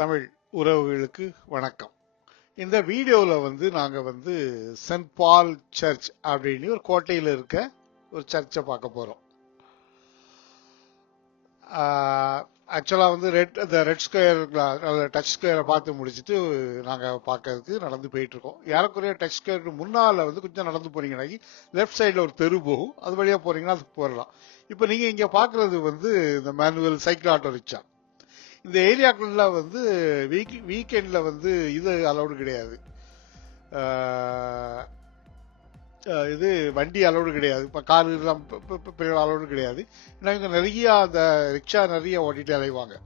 தமிழ் உறவுகளுக்கு வணக்கம். இந்த வீடியோவில் வந்து நாங்கள் வந்து சென்ட் பால் சர்ச் அப்படின்னு ஒரு கோட்டையில் இருக்க ஒரு சர்ச்சை பார்க்க போகிறோம் ஆக்சுவலாக வந்து ரெட் இந்த ரெட் ஸ்கொயர் டச் ஸ்கொயரை பார்த்து முடிச்சுட்டு நாங்கள் பார்க்கறதுக்கு நடந்து போயிட்டு இருக்கோம் ஏறக்குறைய டச் ஸ்கொயருக்கு முன்னால் வந்து கொஞ்சம் நடந்து போனீங்கன்னாக்கி லெஃப்ட் சைடில் ஒரு தெரு போகும். அது வழியாக போகிறீங்கன்னா அதுக்கு போயிடலாம் இப்போ நீங்கள் இங்கே பார்க்குறது வந்து இந்த மேனுவல் சைக்கிள் ஆட்டோ ரிக்ஷா. இந்த ஏரியாக்குள்ள வந்து வீக் வீக்கெண்டில் வந்து இது அலௌடு கிடையாது. இது வண்டி அலௌடு கிடையாது. இப்போ கார் எல்லாம் பெரிய அலௌடு கிடையாது. ஏன்னா இங்கே நிறைய அந்த ரிக்ஷா நிறைய ஓட்டிட்டு அலைவாங்க.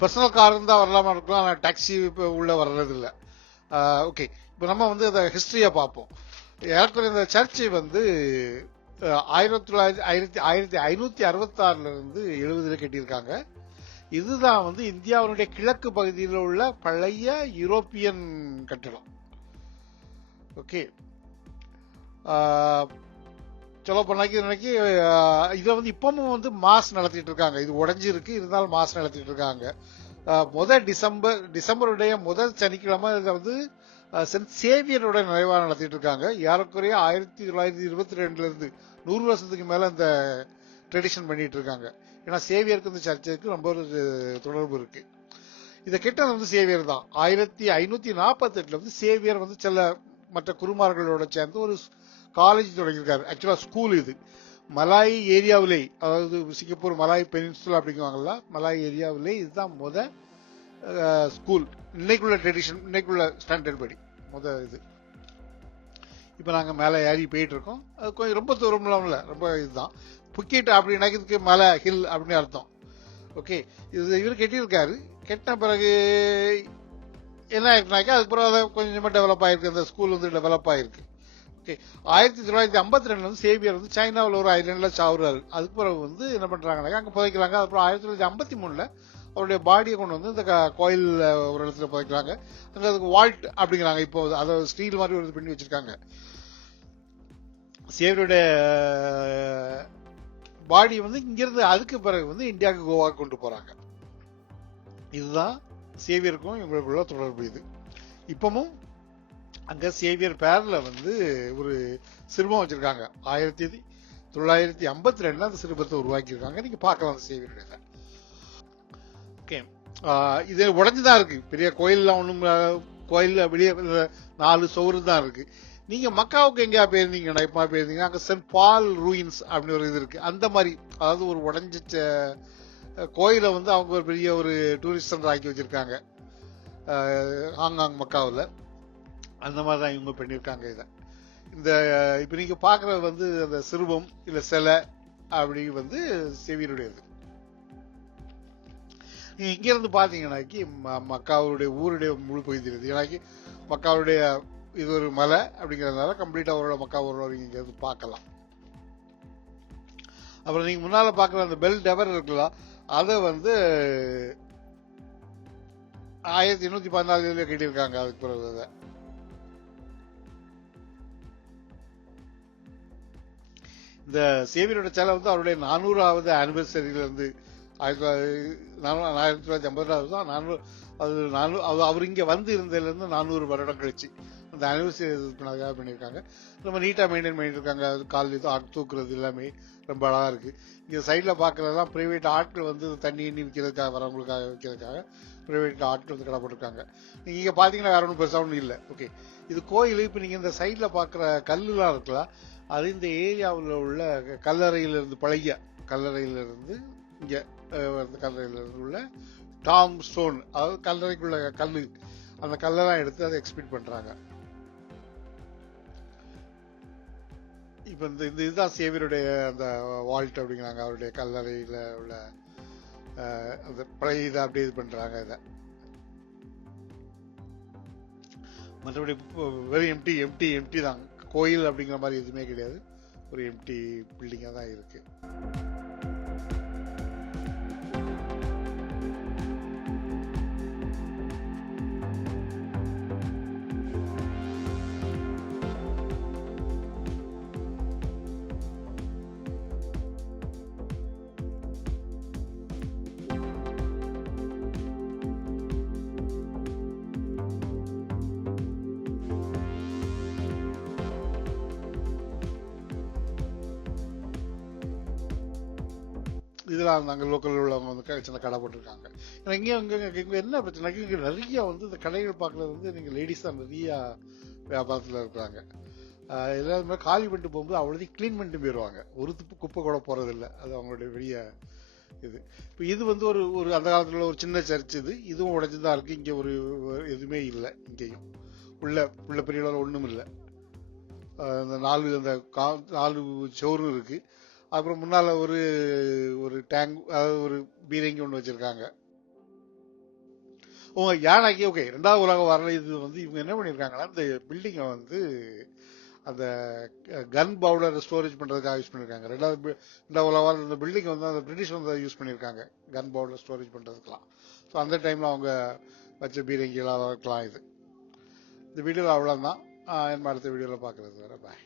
பர்சனல் கார் இருந்தால் வரலாமா இருக்கலாம் ஆனால் டாக்ஸி இப்போ உள்ளே வர்றதில்லை. ஓகே இப்போ நம்ம வந்து அதை ஹிஸ்ட்ரியை பார்ப்போம். ஏற்கனவே இந்த சர்ச்சை வந்து ஆயிரத்தி தொள்ளாயிரத்தி ஆயிரத்தி ஆயிரத்தி ஐநூற்றி அறுபத்தாறுல இருந்து எழுபதுல கட்டியிருக்காங்க. இதுதான் வந்து இந்தியாவினுடைய கிழக்கு பகுதியில் உள்ள பழைய யூரோப்பியன் கட்டிடம். ஓகே. சொல்ல போனாக்கி இன்னைக்கு இதில் வந்து இப்பவும் வந்து மாஸ் நடத்திட்டு இருக்காங்க. இது உடஞ்சிருக்கு இருந்தாலும் மாஸ் நடத்திட்டு இருக்காங்க. முதல் டிசம்பர் டிசம்பருடைய முதல் சனிக்கிழமை இதை வந்து சென்ட் சேவியரோட நிறைவாக நடத்திட்டு இருக்காங்க ஏறக்குறைய ஆயிரத்தி தொள்ளாயிரத்தி இருபத்தி ரெண்டுல இருந்து நூறு வருஷத்துக்கு மேல இந்த ட்ரெடிஷன் பண்ணிட்டு இருக்காங்க ஏன்னா சேவியருக்கு இந்த சர்ச்சுக்கு ரொம்ப ஒரு தொடர்பு இருக்கு. இதை கெட்டது வந்து சேவியர் தான். ஆயிரத்தி ஐநூத்தி நாற்பத்தி எட்டுல வந்து சேவியர் வந்து சில மற்ற குருமார்களோட சேர்ந்து ஒரு காலேஜ் தொடங்கியிருக்காரு. ஆக்சுவலா ஸ்கூல் இது. மலாய் ஏரியாவிலே அதாவது சிங்கப்பூர் மலாய் பெனின்சுலா அப்படிங்குவாங்கல்ல மலாய் ஏரியாவிலே இதுதான் முத ஸ்கூல் இன்னைக்குள்ள ட்ரெடிஷன் இன்னைக்குள்ள ஸ்டாண்டர்ட் படி. முத இது. இப்போ நாங்கள் மேலே ஏறி போயிட்டுருக்கோம். அது கொஞ்சம் ரொம்ப தூரம்லாம் இல்லை ரொம்ப இதுதான். புக்கிட் அப்படின்னாக்க இதுக்கு மலை ஹில் அப்படின்னு அர்த்தம். ஓகே இது இவர் கெட்டியிருக்காரு. கெட்டின பிறகு என்ன ஆயிருக்குனாக்கா அதுக்கு பிறகு அதை கொஞ்சமாக டெவலப் ஆகிருக்கு அந்த ஸ்கூல் வந்து டெவலப் ஆகிருக்கு ஓகே ஆயிரத்தி தொள்ளாயிரத்தி ஐம்பத்தி ரெண்டுல வந்து சேவியர் வந்து சைனாவில் ஒரு ஐரெண்டில் சாவுறாரு. அதுக்கு பிறகு வந்து என்ன பண்ணுறாங்கனாக்கா அங்கே புதைக்கிறாங்க. அதுக்கப்புறம் ஆயிரத்தி தொள்ளாயிரத்தி ஐம்பத்தி மூணில் அவருடைய பாடியை கொண்டு வந்து இந்த க- கோயில் ஒரு இடத்துல புதைக்கிறாங்க. அங்கே அதுக்கு வால்ட் அப்படிங்கிறாங்க. இப்போ அதை ஸ்டீல் மாதிரி ஒரு இது பண்ணி வச்சிருக்காங்க. சேவியருடைய பாடி வந்து இங்கிருந்து அதுக்கு பிறகு வந்து இந்தியாவுக்கு கோவாக்கு கொண்டு போறாங்க. இதுதான் சேவியருக்கும் இவங்களுக்குள்ள தொடர்பு இது. இப்பவும் அங்க சேவியர் பேர்ல வந்து ஒரு சிறுபம் வச்சிருக்காங்க. ஆயிரத்தி தொள்ளாயிரத்தி ஐம்பத்தி ரெண்டுல அந்த சிறுபத்தை உருவாக்கியிருக்காங்க. நீங்க பார்க்கலாம் அந்த சேவியருடைய ஓகே. இது உடஞ்சுதான் இருக்கு. பெரிய கோயில்லாம் ஒன்றும் கோயிலில் வெளியே நாலு சோறு தான் இருக்கு. நீங்க மக்காவுக்கு எங்கேயா போயிருந்தீங்க? நைப்பா போயிருந்தீங்க அங்க சென்ட் பால் ரூயின்ஸ் அப்படின்னு ஒரு இது இருக்கு. அந்த மாதிரி அதாவது ஒரு உடஞ்சிச்ச கோயிலை வந்து அவங்க ஒரு பெரிய ஒரு டூரிஸ்ட் சென்டர் ஆக்கி வச்சிருக்காங்க. ஹாங்காங் மக்காவில். அந்த மாதிரி தான் இவங்க பண்ணியிருக்காங்க இதை. இந்த இப்போ நீங்கள் பார்க்குறது வந்து அந்த சிறுவம் இல்லை சிலை அப்படி வந்து செவியருடையது. நீங்க இங்க இருந்து ம- மக்காவுடைய ஊருடைய முழு பகுதி இருக்குது ஏன்னாக்கி மக்காவுடைய இது ஒரு மலை அப்படிங்கிறதுனால கம்ப்ளீட்டாக அவரோட மக்கா ஒரு இங்க இங்கேருந்து பார்க்கலாம் அப்புறம் நீங்கள் முன்னால் பார்க்குற அந்த பெல் டவர் இருக்குல்ல அதை வந்து ஆயிரத்தி எண்ணூற்றி பதினாலுல கட்டியிருக்காங்க அதுக்கு பிறகு அதை. இந்த சேவியரோட சேலை வந்து அவருடைய நானூறாவது ஆனிவர்சரியிலேருந்து ஆயிரத்தி தொள்ளாயிரத்தி நானூ- ஆயிரத்தி தொள்ளாயிரத்தி ஐம்பதாவது தான் நானூறு அது நானூறு அது- அவர் இங்கே வந்து இருந்ததுலேருந்து நானூறு வருடம் கழிச்சு அந்த அனிவர்சரி பண்ணதுக்காக பண்ணியிருக்காங்க. ரொம்ப நீட்டாக மெயின்டைன் பண்ணியிருக்காங்க. அது கால் இது ஆட் தூக்குறது எல்லாமே ரொம்ப அழகாக இருக்குது இங்கே சைடில் பார்க்குறதெல்லாம் ப்ரைவேட் ஆட்கள் வந்து தண்ணி எண்ணி விற்கிறதுக்காக வரவங்களுக்காக விற்கிறதுக்காக ப்ரைவேட் ஆட்கள் வந்து கடை போட்டிருக்காங்க. இங்கே பார்த்தீங்கன்னா பாத்தீங்கன்னா வேற ஒன்றும் ஒன்றும் இல்லை. ஓகே இது கோயில் இப்போ நீங்கள் இந்த சைடில் பார்க்குற கல்லுலாம் இருக்கலாம் அது இந்த ஏரியாவில் உள்ள கல்லறையிலிருந்து பழைய கல்லறையிலிருந்து இங்கே கல்லறையில் இருந்து உள்ள டாம் ஸ்டோன் அதாவது கல்லறைக்குள்ள கல் அந்த கல்லெல்லாம் எடுத்து அதை எக்ஸ்பிட் பண்ணுறாங்க இப்போ இந்த இந்த இதுதான் சேவியருடைய அந்த வால்ட் அப்படிங்கிறாங்க அவருடைய கல்லறையில் உள்ள அந்த பழைய இதை அப்படியே இது பண்ணுறாங்க இதை. மற்றபடி வெறும் எம்டி எம்டி எம்டி தான். கோயில் அப்படிங்கிற மாதிரி எதுவுமே கிடையாது. ஒரு எம்டி பில்டிங்காக தான் இருக்குது இதெல்லாம் அங்கே லோக்கல் உள்ளவங்க வந்து சின்ன கடை போட்டிருக்காங்க. ஏன்னா இங்கே இங்கே இங்கே என்ன பிரச்சனை? இங்கே நிறைய வந்து இந்த கடைகள் பார்க்கறது வந்து நீங்கள் லேடிஸ் தான் நிறைய வியாபாரத்தில் இருக்கிறாங்க. எல்லாருமே காலி பண்ணிட்டு போகும்போது அவ்வளோதையும் க்ளீன் பண்ணிட்டு போயிடுவாங்க ஒரு துப்பு குப்பை கூட போகிறதில்ல அது அவங்களுடைய பெரிய இது. இப்போ இது வந்து ஒரு ஒரு அந்த காலத்தில் உள்ள ஒரு சின்ன சர்ச் இது. இதுவும் உடைஞ்சு தான் இருக்குது இங்கே ஒரு எதுவுமே இல்லை இங்கேயும். உள்ள உள்ள பெரிய அளவில் ஒன்றும் இல்லை. அந்த நாலு அந்த கா நாலு சோறும் இருக்குது அப்புறம் முன்னால ஒரு ஒரு டேங்க் அதாவது ஒரு பீரங்கி ஒன்று வச்சிருக்காங்க. ஓ யானைக்கு ஓகே ரெண்டாவது உலக வரல இது வந்து இவங்க என்ன பண்ணியிருக்காங்கன்னா இந்த பில்டிங்கை வந்து அந்த கன் பவுடர் ஸ்டோரேஜ் பண்றதுக்காக யூஸ் பண்ணியிருக்காங்க ரெண்டாவது ரெண்டாவது உலக வாரம் இந்த பில்டிங் வந்து அந்த பிரிட்டிஷ் வந்து யூஸ் பண்ணியிருக்காங்க கன் பவுடர் ஸ்டோரேஜ் பண்றதுக்கெல்லாம். ஸோ அந்த டைம்ல அவங்க வச்ச பீரங்கிகளாக இருக்கலாம் இது. இந்த வீடியோவில் அவ்வளோதான் என் அடுத்த வீடியோவில் பார்க்குறது வேறு பாய்